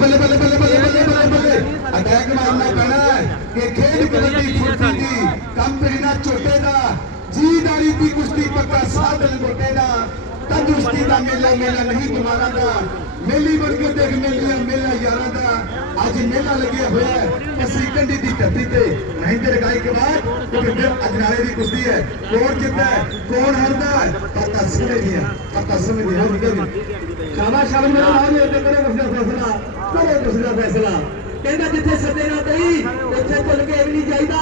ਬੱਲੇ ਬੱਲੇ ਬੱਲੇ ਬੱਲੇ ਬੱਲੇ ਬੱਲੇ ਬੱਲੇ ਅਟੈਕ ਮਾਰਨਾ ਪੈਣਾ ਹੈ। ਕਿ ਖੇਡ ਕਬੱਡੀ, ਫੁੱਟੀ ਦੀ ਕੰਪਨੀ ਝੋਟੇ ਦਾ। ਜੀਦਾਰੀ ਦੀ ਕੁਸ਼ਤੀ ਪੱਕਾ ਸਾਧਨ ਗੋਟੇ ਦਾ। ਤੰਦਰੁਸਤੀ ਦਾ ਮੇਲਾ ਮੇਲਾ ਨਹੀਂ ਦੁਬਾਰਾ ਦਾ। ਮੇਲੀ ਵਰਗੇ ਦੇਖ ਮੇਲੀਆਂ, ਮੇਲਾ ਯਾਰਾਂ ਦਾ। ਅੱਜ ਮੇਲਾ ਲੱਗਿਆ ਹੋਇਆ ਅਸੀਂ ਕੰਢੀ ਦੀ ਧਰਤੀ ਤੇ ਨਹੀਂ ਤੇ ਰਗਾਈ ਕੇ ਬਾਅਦ ਕਿਉਂਕਿ ਅਜਨਾਲੇ ਦੀ ਕੁਸ਼ਤੀ ਹੈ। ਕੌਣ ਜਿੱਤਦਾ ਕੌਣ ਹਾਰਦਾ ਹੈ? ਪਤਾ ਸਮਝ ਨਹੀਂ ਹੈ ਪਤਾ ਸਮਝ ਨਹੀਂ ਹੈ ਸ਼ਾਬਾਸ਼ ਸ਼ਾਬਾਸ਼, ਮੇਰਾ ਨਾਮ ਹੈ, ਤੇ ਕਰੋ ਕੁਛ ਫੈਸਲਾ ਕਰੋ ਕੁਛ ਦਾ ਫੈਸਲਾ। ਕਹਿੰਦਾ ਜਿੱਥੇ ਸੱਦੇ ਨਾ ਪਈ, ਉੱਥੇ ਭੁੱਲ ਕੇ ਵੀ ਨਹੀਂ ਜਾਈਦਾ।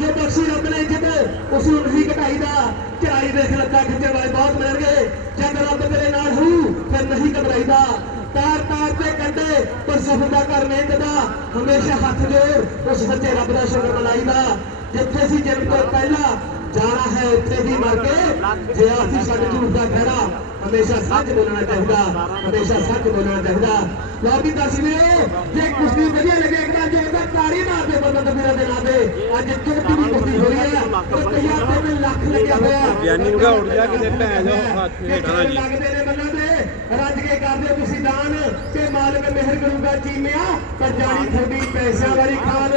ਜੇ ਬਖਸ਼ੀ ਰੱਬ ਨੇ ਜਿੱਦ ਉਸ ਨੂੰ ਨਹੀਂ ਘਟਾਈਦਾ। ਚੜਾਈ ਦੇਖ ਲੱਗਾ ਖਿੱਚੇ ਵਾਲੇ ਬਹੁਤ ਮਿਲਣਗੇ ਜਦ ਰੱਬ ਤੇਰੇ ਨਾਲ ਹੋਊ, ਫਿਰ ਨਹੀਂ ਘਬਰਾਈਦਾ। ਤਾਰ ਤਾਰ ਤੇ ਕੰਡੇ, ਪਰ ਸਫਲਤਾ ਕਰ ਮਿਹਨਤ ਦਾ ਹਮੇਸ਼ਾ ਹੱਥ ਜੋੜ, ਉਸ ਸੱਚੇ ਰੱਬ ਦਾ ਸ਼ੁਕਰ ਮਨਾਈਦਾ। ਜਿੱਥੇ ਸੀ ਜਨਮ ਤੋਂ ਪਹਿਲਾਂ ਜਾਣਾ ਹੈ ਉੱਥੇ ਹੀ ਮਰ ਕੇ। ਜੇ ਅਸੀਂ ਸਾਡੇ ਝੂਠ ਦਾ ਖੜਾ ਹਮੇਸ਼ਾ ਸੱਚ ਬੋਲਣਾ ਚਾਹੀਦਾ ਹਮੇਸ਼ਾ ਸੱਚ ਬੋਲਣਾ ਚਾਹੀਦਾ। ਲਓ ਵੀ ਦੱਸ ਦਿਓ ਜੇ ਕੁਸ਼ਤੀ ਵਧੀਆ ਲੱਗੇ ਇੱਕ ਵਾਰ ਜੇ ਤਾੜੀ ਮਾਰ ਦਿਓ ਬੰਦਾ ਤਬੀਰਾ ਦੇ ਨਾਂ ਤੇ। ਅੱਜ ਚੁੱਕੀ ਦੀ ਕੁਸ਼ਤੀ ਹੋ ਰਹੀ ਹੈ ਰੁਪਈਆ ਤਿੰਨ ਲੱਖ ਲੱਗਿਆ ਹੋਇਆ। ਗਿਆਨੀ ਨੂੰ ਉੱਠ ਜਾ ਕਿਤੇ ਭੈਣ ਜੋ ਹੱਥ ਲੱਗਦੇ ਨੇ ਤੇ ਰੱਜ ਕੇ ਕਰਦੇ ਤੁਸੀਂ ਦਾਨ ਤੇ ਮਾਲਕ ਮਿਹਰ ਕਰੂਗਾ ਚੀਮਿਆ ਪਰ ਜਾਣੀ ਤੁਹਾਡੀ ਪੈਸਿਆਂ ਵਾਲੀ ਖਾਨ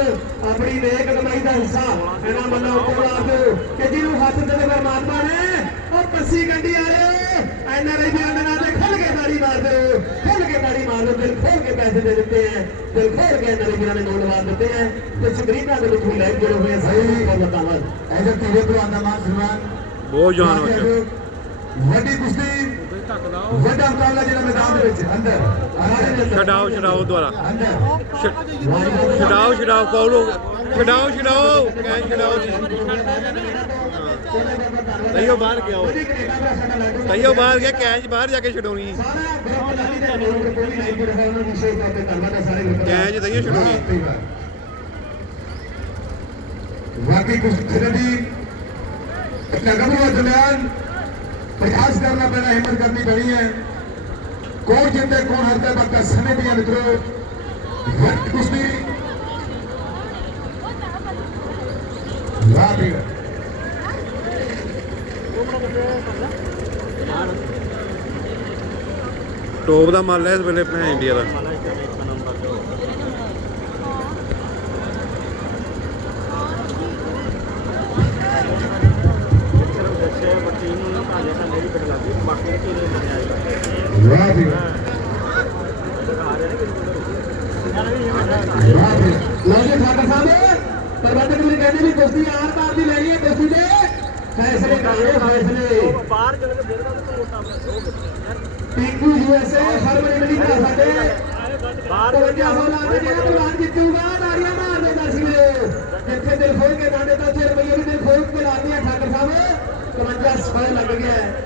ਆਪਣੀ ਨੇਕ ਕਮਾਈ ਦਾ ਹਿੱਸਾ ਇਹਨਾਂ ਮੰਨਾਂ ਉੱਤੇ ਲਾ ਦਿਓ ਕਿ ਜਿਹਨੂੰ ਹੱਥ ਦੇ ਪਰਮਾਤਮਾ ਨੇ ਉਹ ਪੱਸੀ ਗੰਢੀ ਵਾਲਿਓ ਐਨ ਆਰ ਆਈ ਦੇ ਅੰਦਰ ਤੇ ਖੁੱਲ ਕੇ ਤਾੜੀ ਮਾਰ ਦਿਓ। ਖੁੱਲ ਕੇ ਤਾੜੀ ਮਾਰ ਦਿਓ ਦਿਲ ਖੋਲ ਕੇ ਪੈਸੇ ਦੇ ਦਿੱਤੇ ਐ। ਦਿਲ ਖੋਲ ਕੇ ਐਨ ਆਰ ਆਈ ਨੇ ਮਾਰ ਦਿੱਤੇ ਐ। ਤੇ ਸਕਰੀਨਾਂ ਦੇ ਵਿੱਚ ਵੀ ਲਾਈਵ ਜੁੜੇ ਹੋਏ ਸਹੀ ਬਹੁਤ ਧੰਨਵਾਦ। ਐਜਾ ਤੇਰੇ ਤੋਂ ਆਂਦਾ ਮਾਨ ਸਨਮਾਨ ਬਹੁਤ ਜਾਨ ਵੱਡੀ ਕੁਸ਼ਤੀ ਵੱਡਾ ਛਡਾਓ ਛਡਾਓ ਦੁਆਰਾ ਛਡਾਓ ਛਡਾਓ ਕਹੋ ਲੋਕ ਛਡਾਓ ਛਡਾਓ ਕਹਿ ਛਡਾਓ ਤਈਓ ਬਾਹਰ ਗਿਆ ਉਹ। ਤਈਓ ਬਾਹਰ ਗਿਆ ਕੈਚ ਬਾਹਰ ਜਾ ਕੇ ਛਡਾਉਣੀ ਕੈਚ ਤਈਓ ਛਡਾਉਣੀ। ਵਾਕਈ ਕੁਝ ਖੇਡੀ ਨਗਰ ਵਾਲਿਆਂ ਬਰਦਾਸ਼ਤ ਕਰਨਾ ਪੈਣਾ, ਹਿੰਮਤ ਕਰਨੀ ਪੈਣੀ ਹੈ। ਕੌਣ ਜਿੰਦੇ ਕੌਣ ਹਰਦਾ ਬੱਕਾ ਸਮੇਂ ਦੀਆਂ ਮਿੱਤਰੋ ਵਕਤ ਕੁਸ਼ਤੀ। ਰਾਬੀ ਟੋਪ ਦਾ ਮੱਲ ਹੈ ਇਸ ਵੇਲੇ ਭੈਣ ਇੰਡੀਆ ਦਾ। ਲਓ ਜੀ ਠਾਕਰ ਸਾਹਿਬ ਪ੍ਰਬੰਧਕ ਵੀ ਕਹਿੰਦੇ ਵੀ ਕੁਸ਼ਤੀ ਆਰ ਪਾਰ ਦੀ ਲੈਣੀ ਹੈ ਕੁਸ਼ਤੀ ਦੇ ਫੈਸਲੇ ਕਰਾਓ ਫੈਸਲੇ ਬਾਹਰ ਚਲੇ ਕੇ ਦੇਖਦਾ ਤਾਂ ਮੋਟਾ ਟਿੰਕੂ ਯੂਐਸਏ ਹਰਮਨ ਅਮਰੀਕਾ ਸਾਡੇ ਬਾਹਰ 52 ਸਾਲ ਆ ਜਿਹੜਾ ਪਹਿਲਵਾਨ ਜਿੱਤੂਗਾ ਤਾੜੀਆਂ ਮਾਰ ਦੇ ਦਰਸ਼ਕੋ ਜਿੱਥੇ ਦਿਲ ਖੋਲ ਕੇ ਨਾਡੇ ਤਾਂ ਉੱਥੇ ਰੁਪਈਏ ਵੀ ਦਿਲ ਖੋਲ ਕੇ ਲਾਉਂਦੇ ਆ ਠਾਕਰ ਸਾਹਿਬ 52 ਸਾਲ ਲੱਗ ਗਿਆ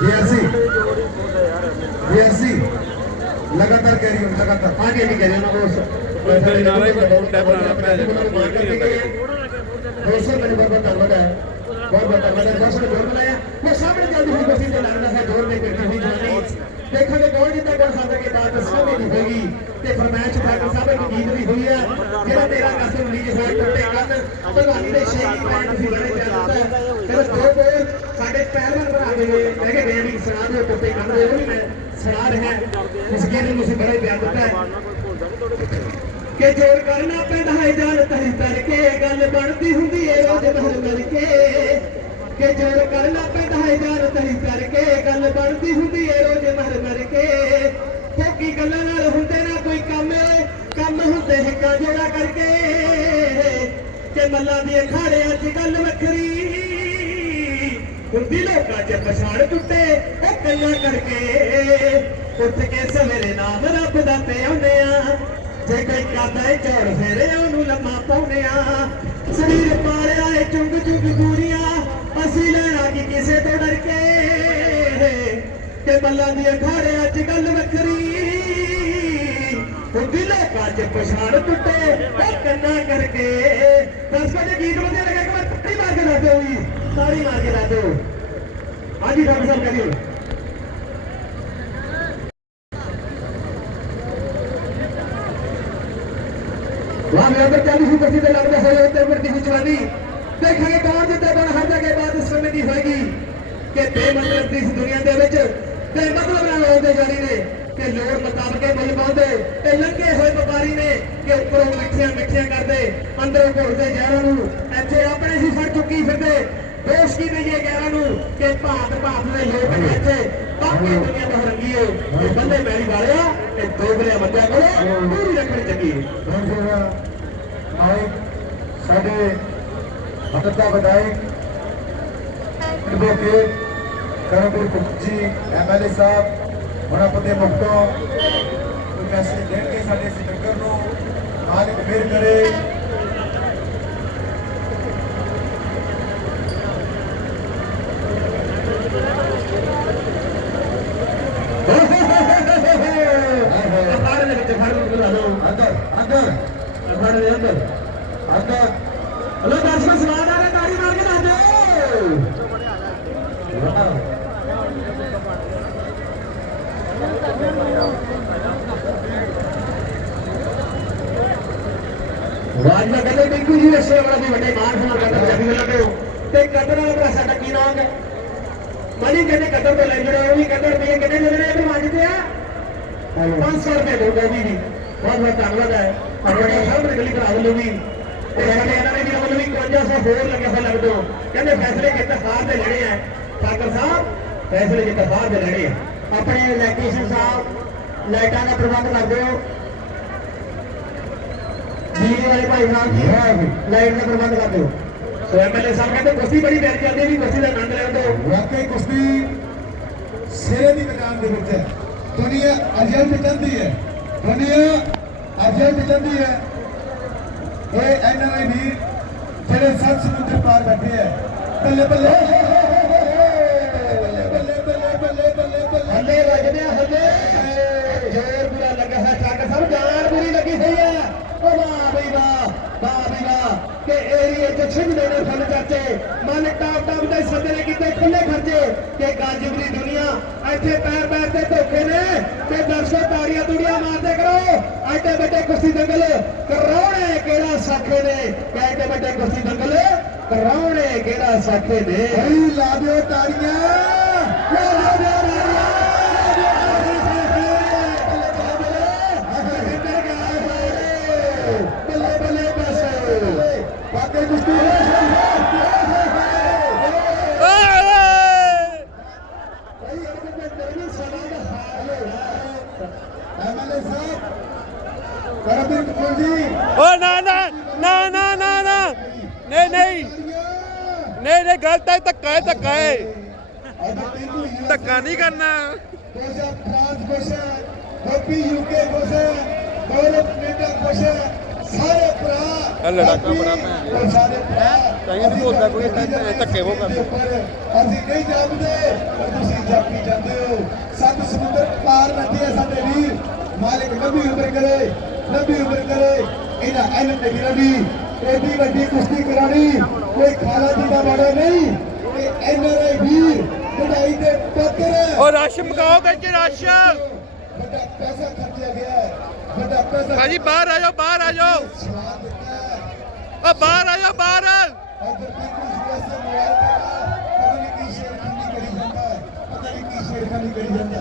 बीएससी बीएससी लगातार कह रही हूँ लगातार आगे नहीं कह रही हूँ वो ਕੋਈ ਨਾਰਾ ਹੀ ਮੁੰਡਾ ਬਣਾਉਣਾ ਪੈ ਜਾਂਦਾ ਕੋਈ ਨਹੀਂ ਹੁੰਦਾ दोस्तों मेरे बहुत बहुत धन्यवाद है बहुत बहुत धन्यवाद है दोस्तों ने जोर बनाया वो सामने जल्दी हुई कोशिश जो लगना है जोर में करती हुई जोड़ी ਦੇਖਾਂਗੇ ਕੌਣ ਜਿੱਤਾ ਕੌਣ ਹਾਰਦਾ ਕੇ ਬਾਤ ਸਮਝ ਨਹੀਂ ਹੋਏਗੀ ਤੇ ਫਰਮਾਇਸ਼ ਠਾਕਰ ਸਾਹਿਬ ਇੱਕ ਗੀਤ ਵੀ ਹੋਈ ਹੈ ਜਿਹੜਾ ਮੇਰਾ ਕਸਮ ਰਿਲੀਜ਼ ਹੋਇਆ ਟੁੱਟੇ ਕੰਨ ਭਗਵਾਨੀ ਦੇ ਸ਼ੇਰ ਦੀ ਪੈਣ ਤੁਸੀਂ ਬੜੇ ਪਿਆਰ ਦਿੱਤਾ ਫਿਰ ਦੋ ਦੋ ਸਾਡੇ ਪਹਿਲਵਾਨ ਭਰਾ ਦੇ ਕਹਿ ਕੇ ਗਏ ਵੀ ਸੁਣਾ ਦਿਓ ਟੁੱਟੇ ਕੰਨ ਉਹ ਵੀ ਮੈਂ ਸੁਣਾ ਰਿਹਾ। ਇਸ ਗੀਤ ਨੂੰ ਤੁਸੀਂ ਬੜੇ ਪਿਆਰ ਦਿੱਤਾ ਹੈ। ਕਿ ਜੋਰ ਕਰਨਾ ਪੈਂਦਾ ਹੈ ਜਾਨ ਤਰੀ ਤਰ ਕੇ ਗੱਲ ਬਣਦੀ ਹੁੰਦੀ ਏ ਰੋਜ਼ ਮਰ ਮਰ ਕੇ ਕਿ ਜੋਰ ਕਰਨਾ ਪੈਂਦਾ ਹੈ ਜਾਨ ਤਰੀ ਤਰ ਕੇ ਗੱਲ ਬਣਦੀ ਹੁੰਦੀ ਏ ਰੋਜ਼ ਮਰ ਮਰ ਕੇ ਫੋਕੀ ਗੱਲਾਂ ਨਾਲ ਹੁੰਦੇ ਨਾ ਕੋਈ ਕੰਮ ਕੰਮ ਹੁੰਦੇ ਹਿੱਕਾਂ ਜੋੜਾ ਕਰਕੇ। ਕਿ ਮੱਲਾਂ ਦੀ ਅਖਾੜੇ ਅੱਜ ਗੱਲ ਵੱਖਰੀ ਹੁੰਦੀ ਲੋਕਾਂ ਪਛਾਣ ਟੁੱਟੇ, ਉਹ ਕੰਨਾਂ ਕਰਕੇ ਉੱਠ ਕੇ ਸਵੇਰੇ ਨਾਮ ਰੱਬ ਦਾ ਤੇ ਆਉਂਦੇ ਆ। ਜੇ ਕੋਈ ਕਰਦਾ ਏ ਝੋਲ ਫੇਰੇ ਉਹਨੂੰ ਲੰਮਾ ਪਾਉਂਦੇ ਆ। ਸਰੀਰ ਪਾਲਿਆ ਏ ਚੁੰਗ ਚੁੰਗ ਗੂਰੀਆਂ ਅਸੀਂ ਲੈਣਾ ਕੀ ਕਿਸੇ ਤੋਂ ਡਰ ਕੇ। ਤੇ ਬੱਲਾਂ ਦੀ ਅਖਾੜੇ ਅੱਜ ਗੱਲ ਵੱਖਰੀ। ਉਹ ਲੋਕਾਂ 'ਚ ਪਛਾਣ ਟੁੱਟੇ, ਉਹ ਕੰਨਾ ਕਰਕੇ। ਦਰਸ਼ਕਾਂ ਦੇ ਗੀਤ ਵਧੀਆ ਲੱਗਾ, ਇੱਕ ਵਾਰ ਪੱਟੀ ਮਾਰ ਕੇ ਲਾ ਦਿਓ ਜੀ। ਤਾੜੀ ਮਾਰ ਕੇ ਲਾ ਦਿਓ। ਹਾਂਜੀ ਡਾਕਟਰ ਸਾਹਿਬ ਕਰੀਏ ਵਾਹ ਮੇਰੇ ਅੰਦਰ 40 ਕੁਰਸੀ ਤੇ ਲੱਗਦੇ ਹੋਏ ਉੱਤੇ ਵਰਦੀ ਵਿਚਵਾਨੀ ਦੇਖਾਂਗੇ ਕੌਣ ਜਿੱਤੇ ਬਣ ਹਰ ਜਗ੍ਹਾ ਬਾਤ ਇਸ ਸਮੇਂ ਦੀ ਹੋਏਗੀ ਕਿ ਬੇਮਤਲਬ ਦੀ ਇਸ ਦੁਨੀਆ ਦੇ ਵਿੱਚ ਤੇ ਮਤਲਬ ਨਾਲ ਆਉਂਦੇ ਜਾਣੀ ਨੇ ਕਿ ਲੋੜ ਮੁਤਾਬਕ ਇਹ ਮੁੱਲ ਪਾਉਂਦੇ। ਤੇ ਲੰਘੇ ਹੋਏ ਵਪਾਰੀ ਨੇ ਕਿ ਉੱਪਰੋਂ ਮਿੱਠੀਆਂ ਮਿੱਠੀਆਂ ਕਰਦੇ, ਅੰਦਰੋਂ ਘੁਲਦੇ ਜ਼ਹਿਰਾਂ ਨੂੰ, ਇੱਥੇ ਆਪਣੇ ਹੀ ਫੜ ਚੁੱਕੀ ਫਿਰਦੇ। ਪੇਸ਼ ਕੀ ਗਈ ਹੈ 11 ਨੂੰ ਕਿ ਭਾਰਤ ਭਾਰਤ ਦੇ ਲੋਕ ਇੱਥੇ ਬਾਕੀ ਦੁਨੀਆ ਤੋਂ ਰੰਗੀ ਹੈ ਬੰਦੇ ਮੈਰੀ ਵਾਲਿਆ ਤੇ ਦੋਗਲੇ ਮੱਜਾ ਕੋਲ ਪੂਰੀ ਰੱਖਣੀ ਚੱਕੀ। ਆਏ ਸਾਡੇ ਭਗਤ ਦਾ ਵਿਧਾਇਕ ਐਡਵੋਕੇਟ ਕਰਮਪੁਰ ਐਮਐਲਏ ਸਾਹਿਬ ਹੁਣ ਆਪਣੇ ਮੁਖਤੋਂ ਮੈਸੇਜ ਦੇਣਗੇ ਸਾਡੇ ਸਪੀਕਰ ਨੂੰ? ਮਾਲਕ ਫੇਰ ਕਰੇ। अंदर अंदर हमारे अंदर अंदर हेलो दर्शक सलाना ने ताड़ी मार के जाते वाजा कहते बिल्कुल जी अच्छे वाला जी बड़े मार खाना कदर जब मिल रहे हो। तो ते कदर वाला साडा की नाम है मनी कहते कदर तो ले जुड़े हो भी कदर भैया कहते जुड़े हैं तो मानते हैं। 500 रुपए दो गाड़ी भी ਬਹੁਤ ਬਹੁਤ ਧੰਨਵਾਦ ਹੈ। ਆਪਣੇ ਸਾਹਿਬ ਨੇ ਗਲੀ ਕਰਾ ਲਓ ਵੀ ਤੇ ਸਾਡੇ ਇਹਨਾਂ ਨੇ ਵੀ ਵੱਲੋਂ ਵੀ 5100 ਹੋਰ ਲੱਗਿਆ ਹੋਇਆ ਲੱਗਦੋ ਕਹਿੰਦੇ ਫੈਸਲੇ ਕਿਤੇ ਬਾਹਰ ਦੇ ਲੈਣੇ ਆ। ਠਾਕਰ ਸਾਹਿਬ ਫੈਸਲੇ ਕਿਤੇ ਬਾਹਰ ਦੇ ਲੈਣੇ ਆ। ਆਪਣੇ ਇਲੈਕਟ੍ਰੀਸ਼ੀਅਨ ਸਾਹਿਬ ਲਾਈਟਾਂ ਦਾ ਪ੍ਰਬੰਧ ਕਰ ਦਿਓ ਬਿਜਲੀ ਵਾਲੇ ਭਾਈ ਸਾਹਿਬ ਜੀ ਲਾਈਟ ਦਾ ਪ੍ਰਬੰਧ ਕਰ ਦਿਓ ਸੋ ਐਮਐਲਏ ਸਾਹਿਬ ਕਹਿੰਦੇ ਕੁਸ਼ਤੀ ਬੜੀ ਪਿਆਰੀ ਚੱਲਦੀ ਹੈ ਵੀ ਕੁਸ਼ਤੀ ਦਾ ਆਨੰਦ ਲੈਣ ਦਿਓ। ਵਾਕਈ ਕੁਸ਼ਤੀ ਸਿਰੇ ਦੀ ਮੈਦਾਨ ਦੇ ਵਿੱਚ ਹੈ। ਦੁਨੀਆ ਅਜੰਤ ਜਾਂਦੀ ਹੈ। ਦੁਨੀਆ ਅਜੇ ਵੀ ਲੰਦੀ ਹੈ ਇਹ ਐਨਆਰਆਈ ਵੀਰ ਜਿਹੜੇ ਸੱਤ ਸਮੁੰਦਰ ਪਾਰ ਬੈਠੇ ਹੈ ਬੱਲੇ ਬੱਲੇ ਬੱਲੇ ਬੱਲੇ ਬੱਲੇ ਬੱਲੇ ਬੱਲੇ ਹੱਲੇ ਵੱਜਦੇ ਹੱਲੇ। ਜੋਰ ਪੂਰਾ ਲੱਗਾ ਹੈ ਚੱਕ ਸਭ ਜਾਨ ਪੂਰੀ ਲੱਗੀ ਹੋਈ ਹੈ ਉਹ ਵਾਹ ਬਈ ਵਾਹ ਵਾਹ ਬਈ ਵਾਹ। ਕਿ ਏਰੀਏ ਚ ਛਿੰਦੇ ਨੇ ਫੁੱਲ ਚਾਚੇ। ਮਨ ਟਾਪ ਟਾਪ ਦੇ ਸੱਦੇ ਨੇ ਕਿਤੇ ਖੁੱਲੇ ਖਰਚੇ। ਕਿ ਗਾਜੀਪੁਰੀ ਦੁਨੀਆ ਇੱਥੇ ਪੈਰ ਪੈਰ ਤੇ ਧੋਖੇ ਨੇ ਤੇ ਦਰਸ਼ਕ ਤਾੜੀਆਂ ਤੁੜੀਆਂ ਮਾਰਦੇ ਕਰੋ। ਐਡੇ ਵੱਡੇ ਕੁਸ਼ਤੀ ਦੰਗਲ ਕਰਾਉਣੇ ਕਿਹੜਾ ਸਾਖੇ ਨੇ? ਐਡੇ ਵੱਡੇ ਕੁਸ਼ਤੀ ਦੰਗਲ ਕਰਾਉਣੇ ਕਿਹੜਾ ਸਾਖੇ ਨੇ? ਲਾ ਦਿਓ ਤਾੜੀਆਂ। ਲਾ ਦਿਓ। ਨਹੀਂ ਨਹੀਂ ਗਲਤ ਹੈ ਧੱਕਾ ਹੈ ਧੱਕਾ ਹੈ। ਧੱਕਾ ਨਹੀਂ ਕਰਨਾ। Kosha France Kosha Gopi UK Kosha Gaurav Canada ਕੋਸ਼ਾ ਸਾਰੇ ਭਰਾ ਇਹ ਲੜਾਕਾ ਬੜਾ ਭੈਣ। ਉਹ ਸਾਰੇ ਭਰਾ ਤਾਂ ਇਹ ਨਹੀਂ ਬੋਲਦਾ ਕੋਈ, ਤਾਂ ਇਹ ਧੱਕੇ ਹੋ ਕਰਦੇ। ਅਸੀਂ ਨਹੀਂ ਜਾਪਦੇ ਪਰ ਤੁਸੀਂ ਜਾਪੀ ਜਾਂਦੇ ਹੋ। ਸੱਤ ਸਮੁੰਦਰ ਪਾਰ ਬੈਠੇ ਆ ਸਾਡੇ ਵੀਰ। ਮਾਲਿਕ ਲੰਬੀ ਉਮਰ ਕਰੇ ਲੰਬੀ ਉਮਰ ਕਰੇ। ਇਹਨਾਂ ਐਨ ਤੇ ਵੀਰਾਂ ਦੀ ਏਡੀ ਵੱਡੀ ਕੁਸ਼ਤੀ ਕਰਾਣੀ। ਕੋਈ ਖਾਲਾ ਜੀ ਦਾ ਮਾੜਾ ਨਹੀਂ ਇਹ ਐਨਆਰਆਈ ਵੀਰ ਵਧਾਈ ਦੇ ਪਾਤਰ ਓ ਰਸ਼ ਮਕਾਓ ਵਿੱਚ ਰਸ਼। ਵੱਡਾ ਪੈਸਾ ਖਰਚਿਆ ਗਿਆ ਹੈ। ਵੱਡਾ ਪੈਸਾ ਭਾਜੀ ਬਾਹਰ ਆ ਜਾਓ ਬਾਹਰ ਆ ਜਾਓ। ਓ ਬਾਹਰ ਆ ਜਾਓ ਬਾਹਰ। ਪਤਾ ਨਹੀਂ ਕੀ ਸ਼ੇਰਖਾਨੀ ਕਰੀ ਜਾਂਦਾ ਹੈ। ਪਤਾ ਨਹੀਂ ਕੀ ਸ਼ੇਰਖਾਨੀ ਕਰੀ ਜਾਂਦਾ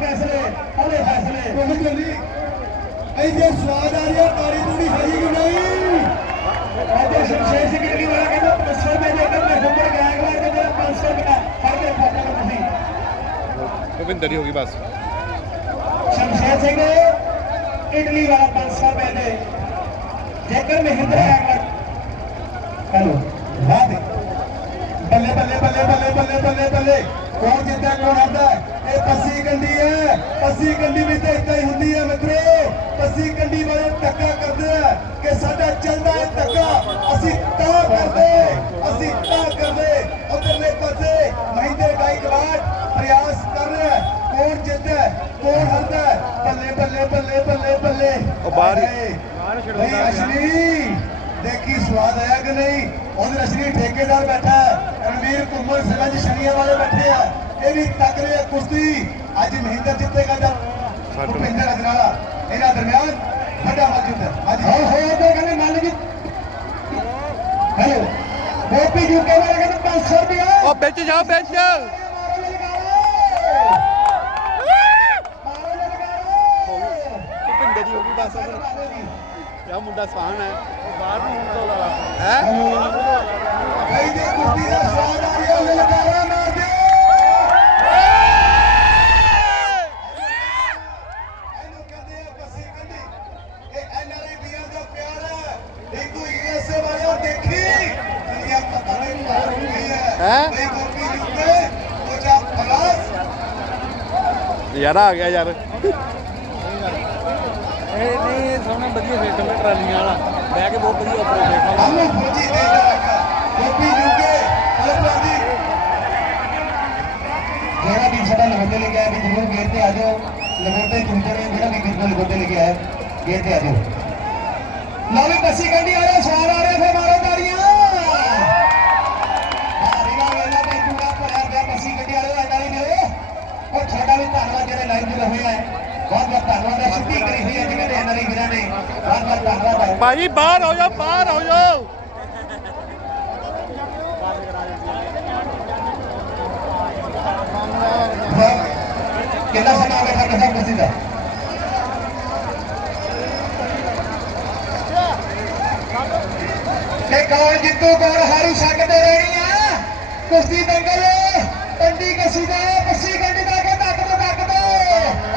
ਫੈਸਲੇ ਹਲੇ ਫੈਸਲੇ ਬਹੁਤ ਜਲਦੀ ਇਹਦੇ ਸਵਾਦ ਆ ਰਿਹਾ ਤਾਰੀ ਤੂੜੀ ਖਾਈ ਕਿ ਨਹੀਂ ਰਾਜਾ ਸ਼ਮਸ਼ੇਰ ਸਿੰਘ ਜੀ ਵਾਲਾ ਕਹਿੰਦਾ 500 ਰੁਪਏ ਦੇ ਕੇ ਮੈਂ ਉੱਪਰ ਗਿਆ ਇੱਕ ਵਾਰ ਤੇ ਮੇਰਾ 500 ਰੁਪਏ ਫੜ ਕੇ ਖਾਤਾ ਕਰ ਤੁਸੀਂ ਭੁਪਿੰਦਰ ਹੀ ਹੋ ਗਈ ਬਸ। ਸ਼ਮਸ਼ੇਰ ਸਿੰਘ। ਇਟਲੀ ਵਾਲਾ 500 ਰੁਪਏ ਦੇ। ਜੇਕਰ ਮਹਿੰਦਰ ਹੈ। ਹੈਲੋ ਵਾਹ ਦੇ ਬੱਲੇ ਬੱਲੇ ਬੱਲੇ ਬੱਲੇ ਬੱਲੇ ਬੱਲੇ ਬੱਲੇ। ਕੌਣ ਜਿੱਤਦਾ ਕੌਣ ਹਾਰਦਾ? ਇਹ ਪੱਸੀ ਕੰਡੀ ਹੈ। ਪੱਸੀ ਕੰਡੀ ਵਿੱਚ ਤਾਂ ਇਦਾਂ ਹੀ ਹੁੰਦੀ ਹੈ ਮਿੱਤਰੋ। ਪੱਸੀ ਕੰਡੀ ਵਾਲੇ ਧੱਕਾ ਕਰਦੇ ਆ ਕਿ ਸਾਡਾ ਚੱਲਦਾ ਹੈ ਧੱਕਾ। ਅਸੀਂ ਤਾਂ ਕਰਦੇ ਅਸੀਂ ਤਾਂ ਕਰਦੇ ਉਧਰਲੇ ਪਾਸੇ ਮਹਿੰਦਰ ਗਾਇਕਵਾੜ ਪ੍ਰਯਾਸ ਕਰ ਰਿਹਾ ਹੈ। ਕੌਣ ਜਿੱਤਦਾ ਹੈ? ਕੌਣ ਹਾਰਦਾ ਹੈ? ਬੱਲੇ ਬੱਲੇ ਬੱਲੇ ਬੱਲੇ ਬੱਲੇ ਉਹ ਬਾਹਰ ਹੀ- ਹਾਏ। ਬਾਹਰ ਛੱਡੋ ਨਹੀਂ ਅਸ਼ਨੀ ਦੇਖੀ ਸਵਾਦ ਆਇਆ ਕਿ ਨਹੀਂ ਅਸ਼ਨੀ ਠੇਕੇਦਾਰ ਬੈਠਾ ਹੈ ਰਣਵੀਰ ਘੁੰਮਣ ਸਿੰਘਾਂ ਜੀ ਸ਼ਨੀਆਂ ਵਾਲੇ ਬੈਠੇ ਆ। ਇਹ ਵੀ ਤੱਕ ਰਹੇ ਆ ਕੁਸ਼ਤੀ। ਅੱਜ ਮਹਿੰਦਰ ਜਿੱਤੇਗਾ ਜਾਂ ਭੁਪਿੰਦਰ ਅਜਨਾਲਾ ਇਹਨਾਂ ਦਰਮਿਆਨ ਵੱਡਾ ਮੌਜੂਦ ਹੈ ਅੱਜ ਹੋ ਹੋ ਤੇ ਕਹਿੰਦੇ ਮੰਨ ਜੀ ਹੈਲੋ। ਗੋਪੀ ਜੁਕੇ ਵਾਲੇ ਕਹਿੰਦੇ 500 ਰੁਪਇਆ। ਉਹ ਵਿੱਚ ਜਾ ਵਿੱਚ। ਭਿੰਡੇ ਦੀ ਹੋ ਗਈ ਬਸ ਕਿਆ ਮੁੰਡਾ ਸਾਨ ਹੈ ਬਾਹਰ ਨੂੰ ਲਾ ਹੈ ਭਾਈ ਜੇ ਕੁਸ਼ਤੀ ਦਾ ਸਵਾਦ ਆ ਰਿਹਾ ਲਲਕਾਰਾ ਮਾਰ ਦਿਓ ਇਹਨੂੰ ਕਹਿੰਦੇ ਆ ਪੱਸੀ ਕੰਢੀ ਇਹ ਐਨਆਰਆਈ ਵੀਰਾਂ ਦਾ ਪਿਆਰ ਹੈ? ਦੇਖੋ ਯੂਐਸਏ ਵਾਲਿਓ ਦੇਖੀ ਦੁਨੀਆ ਪਤਾ ਨਹੀਂ ਮਾਰ ਹੁੰਦੀ ਹੈ? ਹੈਂ? ਨਹੀਂ ਗੋਪੀ ਯੁੱਕੇ ਉਹ ਜਾ ਫਲਾਸ ਯਾਰਾ ਆ ਗਿਆ ਯਾਰ। ਇਹ ਨਹੀਂ ਸੋਹਣਾ ਵਧੀਆ ਸਿਸਟਮ ਹੈ ਟਰਾਲੀਆਂ ਵਾਲਾ। ਬਹਿ ਕੇ ਬਹੁਤ ਵਧੀਆ ਆਪਰੇਟ ਸਾਨੂੰ ਫੌਜੀ ਦੇ ਲੋਕਾਂ ਜਿਹੜਾ ਵੀ ਸਾਡਾ ਲਗੋਟੇ ਲੈ ਕੇ ਆਇਆ, ਵੀ ਜ਼ਰੂਰ ਗੇਟ ਤੇ ਆ ਜਾਓ। ਲਗੋਟੇ ਚੁੰਦੇ ਨੇ ਜਿਹੜਾ ਵੀ ਕਿਰਪਾ ਲਗੋਟੇ ਲੈ ਕੇ ਆਇਆ, ਗੇਟ ਤੇ ਆ ਜਾਓ। ਲਓ ਵੀ ਬੱਸੀ ਕੰਡੀ ਆ ਰਿਹਾ ਸਵਾਰ ਆ ਰਿਹਾ ਫੇ ਮਾਰੋ ਤਾੜੀਆਂ। ਬੱਸੀ ਕੰਡੀ ਵਾਲੇ ਦਾ ਨਾਲ ਹੀ ਉਹ ਛੋਟਾ ਵੀ ਧੰਨਵਾਦ, ਜਿਹੜੇ ਲਾਈਵ ਜੁੜੇ ਹੋਏ ਹੈ ਭਾਜੀ ਬਾਹਰ ਹੋ ਜਾ ਬਾਹਰ ਹੋ ਜਾ ਕਿੰਨਾ ਸਮਾਂ ਬੈਠਾ ਕਿਸਾ ਕੁਸੀ ਦਾ? ਤੇ ਕੌਣ ਜਿੱਤੂ ਕੌਣ ਹਾਰੂ ਸਕਦੇ ਰਹਿਣੀ ਆ? ਕੁਸਤੀ ਦੰਗਲ ਪੰਡੀ ਕਸੀ ਦਾ ਕਸੀ ਗੰਢ ਦਾ।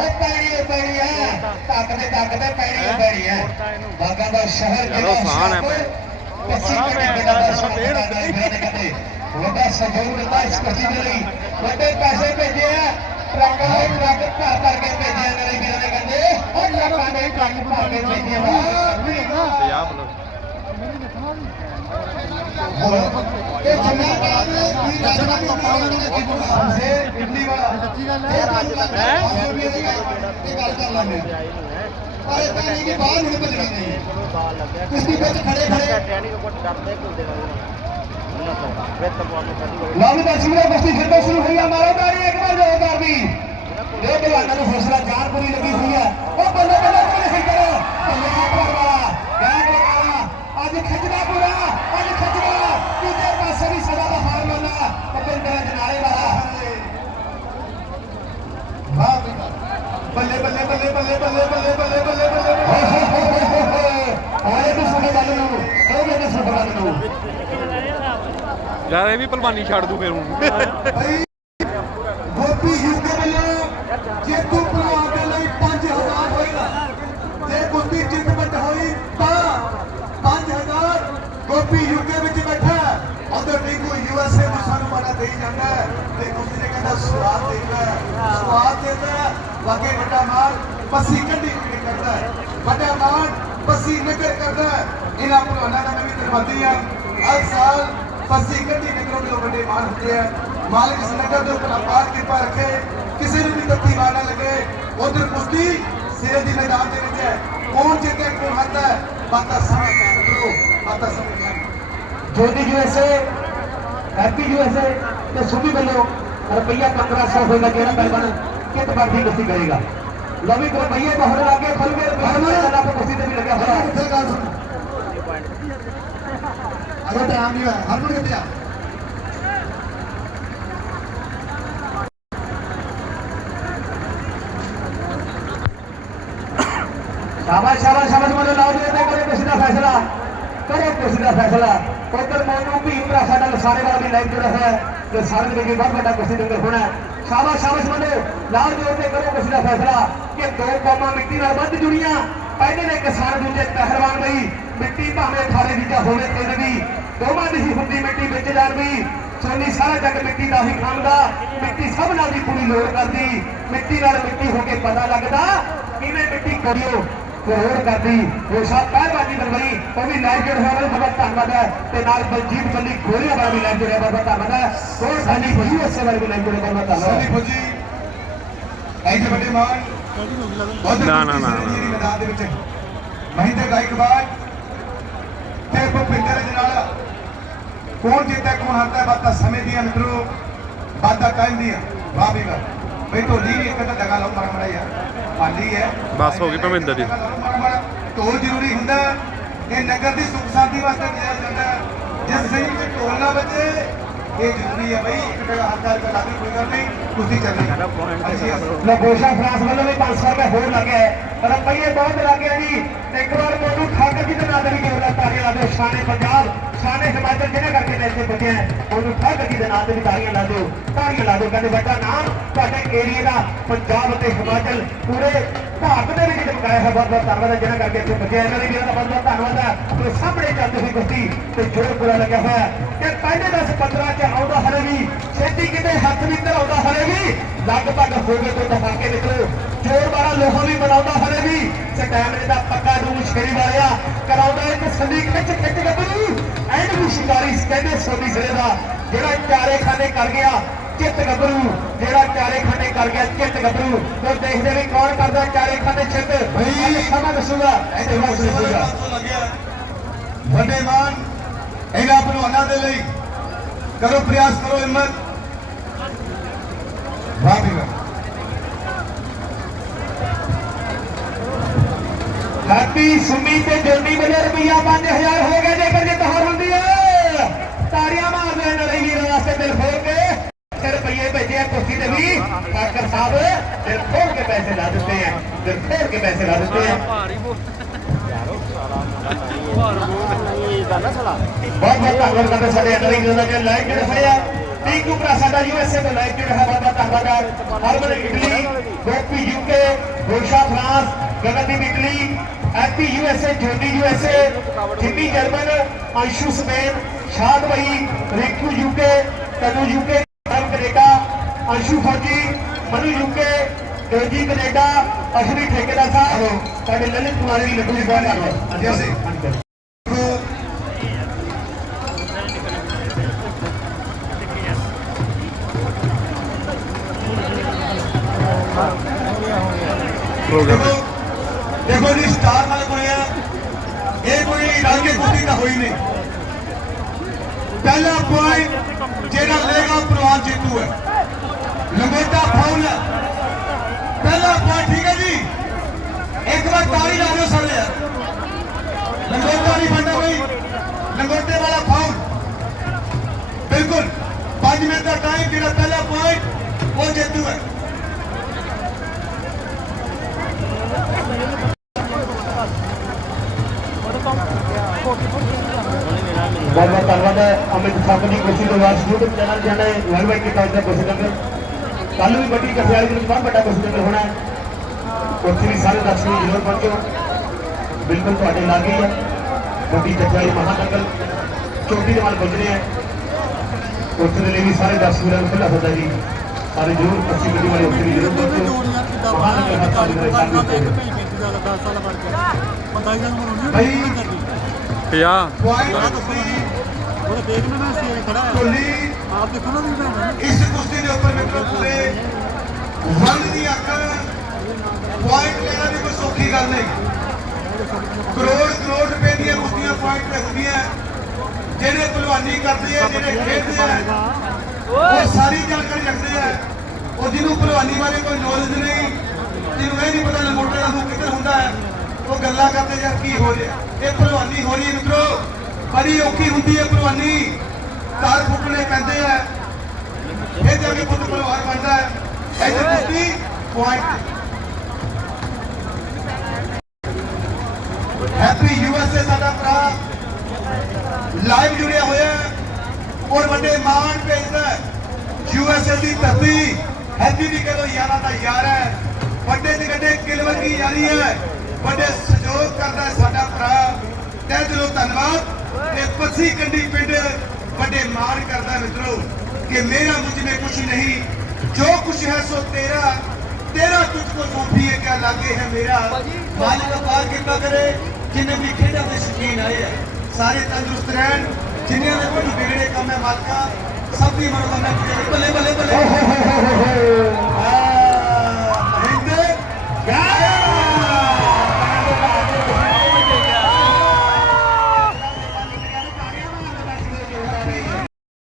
ਉਹ ਪੈਰੀ ਪੈਰੀ ਹੈ ਧੱਕ ਤੇ ਧੱਕ ਤੇ ਪੈਰੀ ਪੈਰੀ ਹੈ ਬਾਗਾ ਦਾ ਸ਼ਹਿਰ ਜਿਹੜਾ ਸ਼ਾਨ ਹੈ ਅਸੀਂ ਕਦੇ ਕਦੇ ਦਰਸ਼ਨ ਕਦੇ ਕਦੇ। ਵੱਡਾ ਸਹਿਯੋਗ ਦਿੱਤਾ ਇਸ ਕਸੀ ਦੇ ਲਈ ਵੱਡੇ ਪੈਸੇ ਭੇਜੇ ਆ। ਟਰੱਕ ਵਾਲੇ ਟਰੱਕ ਭਰ ਭਰ ਕੇ ਭੇਜੇ ਆ ਮੇਰੇ ਵੀਰਾਂ ਨੇ ਕਹਿੰਦੇ ਉਹ ਲੋਕਾਂ ਨੇ ਟਰੱਕ ਭਰ ਕੇ ਭੇਜੇ ਆ ਪੰਜਾਬ ਲੋ ਇਹ ਜਮਾਤ ਦੇ ਵੀਰਾਂ ਦਾ ਕਮਾਉਣ ਦੇ ਕਿਹਨੂੰ ਸੇ ਇਡਲੀ ਸੱਚੀ ਗੱਲ ਹੈ? ਅੱਜ ਤੱਕ ਹੈ? ਇਹ ਗੱਲ ਕਰ ਲੈਂਦੇ ਪਰ ਇਹ ਤਾਂ ਨਹੀਂ ਕਿ ਬਾਹਰ ਨਹੀਂ ਭੱਜਣਾ ਨਹੀਂ ਬਾਹਰ ਲੱਗਿਆ ਕਿਸੀ ਵਿੱਚ ਖੜੇ ਖੜੇ। ਟ੍ਰੇਨਿੰਗ ਕੋਟ ਡਰਦੇ ਕੁਲਦੇ ਲਾਲ ਦਰਸ਼ਕ ਦਾ ਬਸਤੀ ਫਿਰਦਾ ਸ਼ੁਰੂ ਹੋਈਆ ਮਾਰੋ ਤਾਰੀ ਇੱਕ ਵਾਰ ਜੋਰ ਕਰ ਦੀ ਇਹ ਬਲਵਾਨਾਂ ਨੂੰ ਫੈਸਲਾ ਚਾਰ ਪੂਰੀ ਲੱਗੀ ਹੋਈ ਹੈ ਉਹ ਬੱਲੇ ਬੱਲੇ ਕੋਈ ਨਹੀਂ ਕਰੋ। ਬੱਲੇ ਆਪਰ ਵਾਲਾ। ਗੈਂਗ ਲਗਾਵਾ ਅੱਜ ਖੱਜਦਾ ਪੂਰਾ। ਅੱਜ ਖੱਜਦਾ ਦੂਜੇ ਪਾਸੇ ਵੀ ਸਦਾ ਦਾ ਹਾਰ ਮੰਨਾ ਕਪਿੰਦਰ ਬੱਲੇ ਬੱਲੇ ਵੀ ਸੁਣੇ ਛੱਡ ਦੂ ਫਿਰ ਹੁਣ। ਗੋਪੀ ਯੂਕੇ ਵੱਲੋਂ ਜੇਤੂ ਭਲਵਾਨ ਦੇ ਲਈ 5000 ਹੋਏਗਾ। ਜੇ ਗੋਪੀ ਜਿੱਤ ਬੱਟ ਹੋਈ ਤਾਂ 5000 ਗੋਪੀ ਯੂਕੇ ਵਿੱਚ ਬੈਠਾ ਉਧਰ ਰੀਕੋ ਯੂਐਸਏ ਨੂੰ ਸਾਨੂੰ ਬੜਾ ਦੇਈ ਜਾਂਦਾ ਤੇ ਗੋਪੀ ਨੇ ਕਹਿੰਦਾ ਸਵਾਦ ਦੇਣਾ ਸਵਾਦ ਦੇਣਾ ਹੈ ਵੱਡਾ ਮਾਨ ਪੱਸੀ ਕੱਢੀ ਵੀ ਕਰਦਾ ਹੈ। ਵੱਡਾ ਮਾਨ ਪੱਸੀ ਨਿਕਲ ਕਰਦਾ ਹੈ। ਇਹਨਾਂ ਭਲਵਾਨਾਂ ਦਾ ਮੈਂ ਵੀ ਧੰਨਵਾਦੀ ਹਾਂ। ਹਰ ਸਾਲ ਪੱਸੀ ਕੱਢੀ ਨਿਕਲਣ ਦੇ ਵੱਡੇ ਮਾਨ ਹੁੰਦੇ ਆ ਮਾਲਕ ਇਸ ਨਗਰ ਦੇ ਉੱਪਰ ਕਿਰਪਾ ਰੱਖੇ। ਕਿਸੇ ਨੂੰ ਵੀ ਤੱਤੀ ਮਾਰ ਨਾ ਲੱਗੇ। ਉਧਰ ਕੁਸ਼ਤੀ ਸਿਰੇ ਦੀ ਮੈਦਾਨ ਦੇ ਵਿੱਚ ਹੈ। ਕੌਣ ਜਿੱਤੇ, ਕੌਣ ਹਾਰਦਾ ਹੈ? ਬਾਤਾਂ ਸਮਝ ਕਰੋ ਬਾਤਾਂ ਸਮਝ ਜੋਤੀ ਯੂਐਸਏ ਹੈਪੀ ਯੂਐਸਏ ਤੇ ਸੁਮੀ ਵੱਲੋਂ ਰੁਪਈਆ 1500 ਹੋਏਗਾ ਜਿਹੜਾ ਪਹਿਲਵਾਨ के तो बाकी कुछ रहेगा लवी को भैया बहुत लागे फल में हमारे ना पे कुछ भी लगा भला किथे अरे टाइम नहीं है हर कोई कितना शाबाश शाबाश शाबाश मतलब लाओ देते करो किसी का फैसला। करो किसी का फैसला। कोई तो ਫੈਸਲਾ ਉਧਰ ਵੀ ਲਾਈਵ ਜੁੜਿਆ ਹੋਇਆ ਤੇ ਸਾਰੇ ਦੇ ਵਿੱਚ ਬਹੁਤ ਵੱਡਾ ਕੁਸ਼ਤੀ ਦੰਗਲ ਹੋਣਾ ਸ਼ਾਬਾਸ਼ ਸ਼ਾਬਾਸ਼ ਮੋਲੇ ਲਾਓ ਜੀ ਤੇ ਕਰੋ ਕੁਸ਼ਤੀ ਦਾ ਫੈਸਲਾ ਕਿ ਦੋ ਕੌਮਾਂ ਮਿੱਟੀ ਨਾਲ ਵੱਧ ਜੁੜੀਆਂ। ਪਹਿਲੇ ਨੇ ਕਿਸਾਨ ਦੂਜੇ ਪਹਿਲਵਾਨ ਬਈ, ਮਿੱਟੀ ਭਾਵੇਂ ਖਾਲੇ ਦੀ ਜਾਂ ਹੋਵੇ ਤਿੰਨ ਦੀ ਦੋਵਾਂ ਦੀ ਹੀ ਹੁੰਦੀ ਮਿੱਟੀ ਵਿੱਚ ਜਾਣ ਜਾਣਦੀ ਸੋਨੀ ਸਾਰਾ ਜੱਗ ਮਿੱਟੀ ਦਾ ਹੀ ਖਾਂਦਾ। ਮਿੱਟੀ ਸਭ ਨਾਲ ਦੀ ਪੂਰੀ ਲੋੜ ਕਰਦੀ। ਮਿੱਟੀ ਨਾਲ ਮਿੱਟੀ ਹੋ ਕੇ ਪਤਾ ਲੱਗਦਾ। ਕਿਵੇਂ ਮਿੱਟੀ ਕਰਿਓ ਹੋਰ ਕਰਦੀ ਉਹ ਸਭ ਪਹਿਲਵਾਨੀ ਬਰਬਰੀ ਉਹ ਵੀ ਲਾਈਵ ਜੁੜ ਹੋਇਆ ਬਹੁਤ ਧੰਨਵਾਦ ਹੈ। ਤੇ ਨਾਲ ਬਲਜੀਤ ਬੱਲੀ ਖੋਰੀਆ ਵਾਲਾ ਵੀ ਲਾਈਵ ਜੁੜਿਆ ਬਹੁਤ ਧੰਨਵਾਦ ਹੈ। ਹੋਰ ਸਾਡੀ ਬਈ ਉਸੇ ਵਾਲੇ ਵੀ ਲਾਈਵ ਜੁੜਿਆ ਬਹੁਤ ਧੰਨਵਾਦ ਹੈ। ਫੌਜੀ ਐਜੇ ਵੱਡੇ ਮਾਨ। ਨਾ, ਨਾ, ਨਾ, ਨਾ। ਮੈਦਾਨ ਦੇ ਵਿੱਚ। ਮਹਿੰਦਰ ਗਾਇਕਵਾੜ ਤੇ ਭੁਪਿੰਦਰ ਜਨਾਲਾ ਕੌਣ ਜਿੱਤਦਾ ਕੌਣ ਹਾਰਦਾ ਬਾਤਾਂ ਸਮੇਂ ਦੀਆਂ ਮਿੱਤਰੋ ਬਾਤਾਂ ਟਾਈਮ ਦੀਆਂ। ਵਾਹ ਵੀ ਵਾਹ। ਬਈ ਵੀ ਇੱਕ ਤਾਂ ਦਗਾ ਲਾਓ ਮਾੜਾ ਮਾੜਾ ਯਾਰ ਪਾਲੀ ਹੈ ਬਸ ਹੋ ਗਈ ਭਵਿੰਦਰ ਦੀ। ਢੋਲ ਜ਼ਰੂਰੀ ਹੁੰਦਾ। ਇਹ ਨਗਰ ਦੀ ਸੁਖ ਸ਼ਾਂਤੀ ਵਾਸਤੇ ਕਿਹਾ ਜਾਂਦਾ। ਜਿਸ ਸਹੀ ਵਿੱਚ ਢੋਲ ਨਾ ਵੱਜੇ ਇਹ ਜ਼ਰੂਰੀ ਹੈ ਬਈ, ਇੱਕ ਜਗ੍ਹਾ ਹੱਥ ਦਾ ਲਾਗੀ ਕੋਈ ਗੱਲ ਨਹੀਂ ਕੁਸ਼ਤੀ ਚੱਲਣੀ। ਅਸੀਂ ਇਸ- ਫਰਾਂਸ ਵੱਲੋਂ ਵੀ 500 ਰੁਪਏ ਹੋਰ ਲੱਗਿਆ ਪਰ ਰੁਪਈਏ ਬਹੁਤ ਲੱਗੇ ਜੀ। ਇੱਕ ਵਾਰ ਮੋਨੂ ਠਾਕਰ ਜੀ ਦੇ ਨਾਲ ਤੇ ਵੀ ਜੋਰਦਾਰ ਤਾੜੀਆਂ ਲਾ ਦਿਓ ਸ਼ਾਨੇ ਪੰਜਾਬ ਸ਼ਾਨੇ ਹਿਮਾਚਲ ਜਿਹਨੇ ਕਰਕੇ ਮੈਚ ਤੇ ਬਚਿਆ ਉਹਨੂੰ ਠਾਕਰ ਜੀ ਦੇ ਨਾਂ ਤੇ ਵੀ ਤਾਰੀਆਂ ਲਾ ਦਿਓ ਤਾੜੀਆਂ ਲਾ ਦਿਓ। ਕਹਿੰਦੇ ਵੱਡਾ ਨਾਮ, ਤੁਹਾਡੇ ਏਰੀਏ ਦਾ ਪੰਜਾਬ ਅਤੇ ਹਿਮਾਚਲ ਪੂਰੇ ਭਾਰਤ ਦੇ ਵਿੱਚ ਚਮਕਾਇਆ ਹੈ ਬਹੁਤ ਬਹੁਤ ਧੰਨਵਾਦ ਜਿਹਨਾਂ ਕਰਕੇ ਇੱਥੇ ਬਚਿਆ ਇਹਨਾਂ ਦੀ ਵੀ ਬਹੁਤ ਬਹੁਤ ਧੰਨਵਾਦ ਹੈ। ਤੇ ਸਾਹਮਣੇ ਚੱਲਦੀ ਹੋਈ ਕੁਸ਼ਤੀ ਤੇ ਜੋਰ ਪੂਰਾ ਲੱਗਿਆ ਹੋਇਆ ਹੈ ਪਹਿਲੇ 10 15 ਚ ਆਉਂਦਾ ਹਲੇ ਵੀ, ਛੇਤੀ ਕਿਤੇ ਹੱਥ ਵੀ ਧਰਾਉਂਦਾ ਹਲੇ ਵੀ, ਲਗਭਗ ਹੋ ਗਏ ਤੋਂ ਧਮਾਕੇ ਨਿਕਲੋ। ਜੋਰ ਵਾਲਾ ਲੋਹਾ ਵੀ ਬਣਾਉਂਦਾ ਹਲੇ ਵੀ ਸਟੈਮਿਨੇ ਦਾ ਪੱਕਾ ਨੂੰ ਮੁਸ਼ਕਲੀ ਵਾਲਿਆ ਕਰਾਉਂਦਾ ਇੱਕ ਸੰਦੀ ਖਿੱਚ ਖਿੱਚ ਗੱਭਰੂ ਐਂਡ ਵੀ ਸ਼ਿਕਾਰੀ ਕਹਿੰਦੇ ਸੋਦੀ ਸਿਰੇ ਦਾ, ਜਿਹੜਾ ਚਾਰੇ ਖਾਨੇ ਕਰ ਗਿਆ। ਚਿੱਤ ਗੱਭਰੂ ਜਿਹੜਾ ਚਾਰੇ ਖਾਨੇ ਕਰ ਗਿਆ ਚਿੱਤ ਗੱਭਰੂ। ਉਹ ਦੇਖਦੇ ਵੀ ਕੌਣ ਕਰਦਾ ਚਾਰੇ ਖਾਨੇ ਚਿੱਤ। ਬਈ। ਅੱਜ ਸਮਾਂ ਦੱਸੂਗਾ ਇੱਥੇ ਮੌਸਮ ਦੱਸੂਗਾ। ਵੱਡੇ ਮਾਨ ਇਹਨਾਂ ਪਹਿਲਵਾਨਾਂ ਦੇ ਲਈ ਕਰੋ ਪ੍ਰਯਾਸ ਕਰੋ ਹਿੰਮਤ। ਵਾਹ ਹੈਪੀ ਸੁਮੀ ਤੇ ਜੋਨੀ ਵਜੇ ਰੁਪਈਆ 5000 ਹੋ ਗਏ ਜੇਕਰ ਜਿੱਤ ਹਾਰ ਹੁੰਦੀ ਹੈ ਤਾੜੀਆਂ ਮਾਰਦੇ ਨੇ ਲਈ ਵੀਰਾਂ ਵਾਸਤੇ ਦਿਲ ਖੋਲ ਕੇ ਤੇ ਰੁਪਈਏ ਭੇਜੇ ਆ ਕੁਰਸੀ ਤੇ ਵੀ ਠਾਕਰ ਸਾਹਿਬ ਦਿਲ ਖੋਲ ਕੇ ਪੈਸੇ ਲਾ ਦਿੱਤੇ ਆ ਦਿਲ ਖੋਲ ਕੇ ਪੈਸੇ ਲਾ ਦਿੱਤੇ ਆ ਇਹ ਗੱਲ ਆ ਸਲਾ ਬਹੁਤ ਬਹੁਤ ਧੰਨਵਾਦ ਕਰਦੇ ਸਾਡੇ ਅਨਰੀ ਜਿਹਨਾਂ ਨੇ ਲਾਈਵ ਜਿਹੜੇ ਹੋਏ ਆ ਟੀਕੂ ਭਰਾ ਸਾਡਾ ਯੂਐਸਏ ਤੋਂ ਲਾਈਵ ਜਿਹੜਾ ਹੈ ਬਹੁਤ ਬਹੁਤ ਧੰਨਵਾਦ Harman Italy Gopi UK Gosha France Gagandeep Italy Appy USA Jodi USA Jimmy German Anshu Spain Shad ਭਾਈ Rinku UK Tanu UK Karam Canada Anshu ਫੌਜੀ ਮਨੂ ਯੂਕੇ ਦੇਜੀ ਕੈਨੇਡਾ ਅਸ਼ਰੀ ਠੇਕੇਦਾਰ ਸਾਹਿਬ। ਸਾਡੇ ਲਲਿਤ ਕੁਮਾਰੀ ਦੀ ਲੱਡੂ ਦੀ ਬਹੁਤ ਧੰਨਵਾਦ ਜੀ ਅਸੀਂ। ਦੇਖੋ ਜੀ ਸਟਾਰ ਨਾਲ ਬਣਿਆ ਇਹ ਕੋਈ ਰੰਗੇ ਕੁੱਤੀ ਤਾਂ ਹੋਈ ਨਹੀਂ। ਪਹਿਲਾ ਪੁਆਇੰਟ ਜਿਹੜਾ ਲੇਗਾ ਪ੍ਰਵਾਨ ਜੇਤੂ ਹੈ। ਲੰਗੋਟਾ ਫਾਉਲ ਹੈ ਪਹਿਲਾ ਪੁਆਇੰਟ ਠੀਕ ਹੈ ਜੀ ਇੱਕ ਵਾਰ ਤਾਲੀ ਲਾ ਦਿਓ ਸਾਰੇ ਯਾਰ ਲੰਗੋਟਾ ਨਹੀਂ ਫੰਡਾ ਬਈ ਲੰਗੋਟੇ ਵਾਲਾ ਫਾਉਲ ਬਿਲਕੁਲ 5 ਮਿੰਟ ਦਾ ਟਾਈਮ ਜਿਹੜਾ ਪਹਿਲਾ ਪੁਆਇੰਟ ਉਹ ਜੇਤੂ ਹੈ ਬਹੁਤ ਬਹੁਤ ਧੰਨਵਾਦ ਹੈ ਅਮਿਤ ਸਾਹਿਬ ਦੀ ਕੁਰਸੀ ਤੋਂ ਬਾਅਦ YouTube ਚੈਨਲ ਜਾਣਾ ਹੈ ਵਰਲਡ ਕੀਤਾ ਉਸ ਦਾ ਕੁਰਸੀ ਨੰਬਰ ਕੱਲ ਵੀ ਵੱਡੀ ਕਸਿਆਲੀ ਦੇ ਵਿੱਚ ਬਹੁਤ ਵੱਡਾ ਕੁਰਸੀ ਨੰਬਰ ਹੋਣਾ ਹੈ। ਉੱਥੇ ਵੀ ਸਾਰੇ ਦਰਸ਼ਕ ਜ਼ਰੂਰ ਪਹੁੰਚੋ ਬਿਲਕੁਲ ਤੁਹਾਡੇ ਲਾਗੇ ਹੀ ਹੈ ਵੱਡੀ ਕਸਿਆਲੀ ਮਹਾਨਗਰ ਚੋਟੀ ਦੇ ਨਾਲ ਪੁੱਜਣੇ ਹੈ ਉੱਥੇ ਦੇ ਲਈ ਵੀ ਸਾਰੇ ਦਰਸ਼ਕ ਵੀਰਾਂ ਨੂੰ ਖੁੱਲ੍ਹਾ ਹੁੰਦਾ ਜੀ। ਸਾਰੇ ਜ਼ਰੂਰ ਅੱਸੀ ਗੱਡੀ ਵਾਲੇ ਉੱਥੇ ਵੀ ਜ਼ਰੂਰ ਪਹੁੰਚੋ। ਮਹਾਨਗਰ ਹਸਪਤਾਲ ਦੇ ਸਾਥ ਵਿੱਚ ਭਾਈ 50 ਪੁਆਇੰਟ ਢੋਲੀ ਇਸ ਕੁਸ਼ਤੀ ਦੇ ਉੱਪਰ ਮਿੱਤਰੋ ਪੂਰੇ ਵਰਲਡ ਦੀ ਅੱਖ ਪੁਆਇੰਟ ਲੈਣਾ ਵੀ ਕੋਈ ਸੌਖੀ ਗੱਲ ਨਹੀਂ। ਕਰੋੜ ਕਰੋੜ ਰੁਪਏ ਦੀਆਂ ਕੁਸ਼ਤੀਆਂ ਪੁਆਇੰਟ ਤੇ ਹੁੰਦੀਆਂ ਜਿਹੜੇ ਪਹਿਲਵਾਨੀ ਕਰਦੇ ਆ ਜਿਹੜੇ ਖੇਡਦੇ ਆ ਉਹ ਸਾਰੀ ਜਾਣਕਾਰੀ ਰੱਖਦੇ ਆ ਉਹ ਜਿਹਨੂੰ ਪਹਿਲਵਾਨੀ ਬਾਰੇ ਕੋਈ ਨੌਲੇਜ ਨਹੀਂ ਜਿਹਨੂੰ ਇਹ ਨਹੀਂ ਪਤਾ ਲੰਗੋਟੇ ਦਾ ਮੂੰਹ ਕਿੱਧਰ ਹੁੰਦਾ ਹੈ ਉਹ ਗੱਲਾਂ ਕਰਦੇ ਯਾਰ ਕੀ ਹੋ ਰਿਹਾ। ਇਹ ਪਹਿਲਵਾਨੀ ਹੋ ਰਹੀ ਹੈ ਮਿੱਤਰੋ। ਬੜੀ ਔਖੀ ਹੁੰਦੀ ਹੈ ਭਲਵਾਨੀ। ਤਾਰ ਫੁੱਟਣੇ ਪੈਂਦੇ ਆ। ਇਹ ਜਾ ਕੇ ਪੁੱਤ ਪਰਿਵਾਰ ਬਣਦਾ ਹੈ। ਐਸੇ ਕੁਸ਼ਤੀ ਪੁਆਇੰਟ ਹੈਪੀ ਯੂਐਸਏ ਸਾਡਾ ਭਰਾ। ਲਾਈਵ ਜੁੜਿਆ ਹੋਇਆ ਹੈ। ਔਰ ਵੱਡੇ ਮਾਣ ਭੇਜਦਾ ਯੂਐਸਏ ਦੀ ਧਰਤੀ ਹੈਪੀ ਵੀ ਕਹੋ ਯਾਰਾਂ ਦਾ ਯਾਰ ਹੈ। ਵੱਡੇ ਦੀ ਗੱਡੇ ਕਿਲਵਰ ਦੀ ਯਾਰੀ ਹੈ। ਵੱਡੇ ਸਹਿਯੋਗ ਕਰਦਾ ਸਾਡਾ ਭਰਾ। ਤਹਿ ਦਿਲੋਂ ਧੰਨਵਾਦ। ਤੇ ਪੱਸੀ ਕੰਡੀ ਪਿੰਡ ਵੱਡੇ ਮਾਰ ਕਰਦਾ ਮਿੱਤਰੋ ਕਿ ਮੇਰਾ ਮੁਝ ਮੇ ਕੁਝ ਨਹੀਂ ਜੋ ਕੁਝ ਹੈ ਸੋ ਤੇਰਾ ਤੇਰਾ ਤੁਝ ਕੋ ਸੌਂਪੀ ਹੈ ਕਿਆ ਲਾਗੇ ਹੈ ਮੇਰਾ। ਮਾਲਕ ਪਾਕ ਕਿਰਪਾ ਕਰੇ ਜਿੰਨੇ ਵੀ ਖੇਡਾਂ ਦੇ ਸ਼ੌਕੀਨ ਆਏ ਹੈ ਸਾਰੇ ਤੰਦਰੁਸਤ ਰਹਿਣ ਜਿਨ੍ਹਾਂ ਦੇ ਕੋਲ ਵਿਗੜੇ ਕੰਮ ਹੈ ਮਾਲਕਾ ਸਭ ਦੀ ਮਨੋਕਾਮਨਾ ਪੂਰੀ ਬੱਲੇ ਬੱਲੇ ਬੱਲੇ